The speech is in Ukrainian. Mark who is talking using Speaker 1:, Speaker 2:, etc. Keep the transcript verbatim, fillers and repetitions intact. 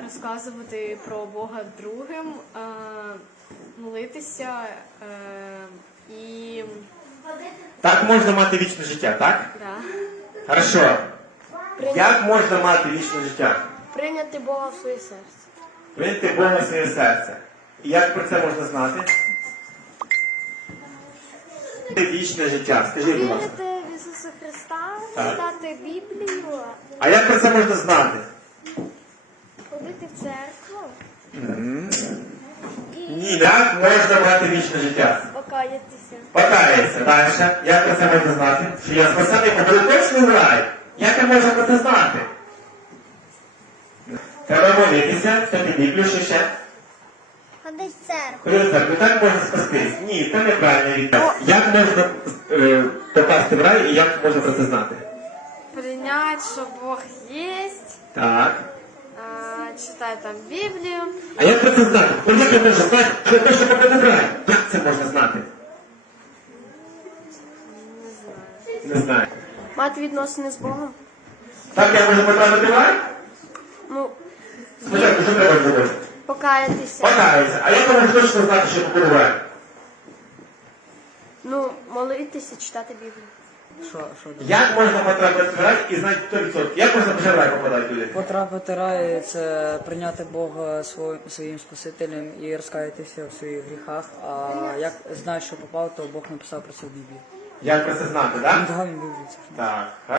Speaker 1: розказувати про Бога другим, е, молитися е, і
Speaker 2: Так можна мати вічне життя, так?
Speaker 1: да.
Speaker 2: Хорошо. Як можна мати вічне життя?
Speaker 3: Прийняти Бога в своє серце.
Speaker 2: Прийняти Бога в своє серце. І як про це можна знати? Вічне життя. Скажи, будь ласка.
Speaker 3: Вірити в Ісуса Христа,
Speaker 2: Так.
Speaker 3: читати Біблію,
Speaker 2: А як про це можна знати?
Speaker 3: ходити в церкву і
Speaker 2: Ні, як можна мати вічне життя?
Speaker 3: покаятися.
Speaker 2: Покається. Далі. Як про це можна знати? Що я спасений, буду точно в рай? Як я можу про це знати? Треба молитися, читати Біблію, що ще?
Speaker 3: Ходити в церкву.
Speaker 2: Ходити в церкву. Так можна спастись? Ні, це неправильно відповідь. Як можна е, попасти в рай і як можна про це знати?
Speaker 1: Прийняти, що Бог є,
Speaker 2: Так.
Speaker 1: читати там Біблію.
Speaker 2: А як про це знати? Ну, як я можу знати, що я точно попаду в рай? Як це можна знати?
Speaker 1: Не знаю.
Speaker 2: Не знаю.
Speaker 3: Мати відносини з Богом.
Speaker 2: Так я можу потрапити в рай?
Speaker 3: Ну,
Speaker 2: Спочатку, що треба зробити?
Speaker 3: покаятися.
Speaker 2: Покаюся. А як я можу точно знати, що я попаду в рай?
Speaker 3: Ну, молитися, читати Біблію.
Speaker 4: Що, що тут?
Speaker 2: Як можна потрапити в рай і знати сто відсотків? Як можна вже в рай попадати люди?
Speaker 4: Потрапити в рай – це прийняти Бога своїм, своїм Спасителем і розкаятися в своїх гріхах. А як знаєш, що попав, то Бог написав про це в Біблії.
Speaker 2: Як про це знати,
Speaker 4: Він
Speaker 2: так?
Speaker 4: дав їм Біблію. це ж.
Speaker 2: Так.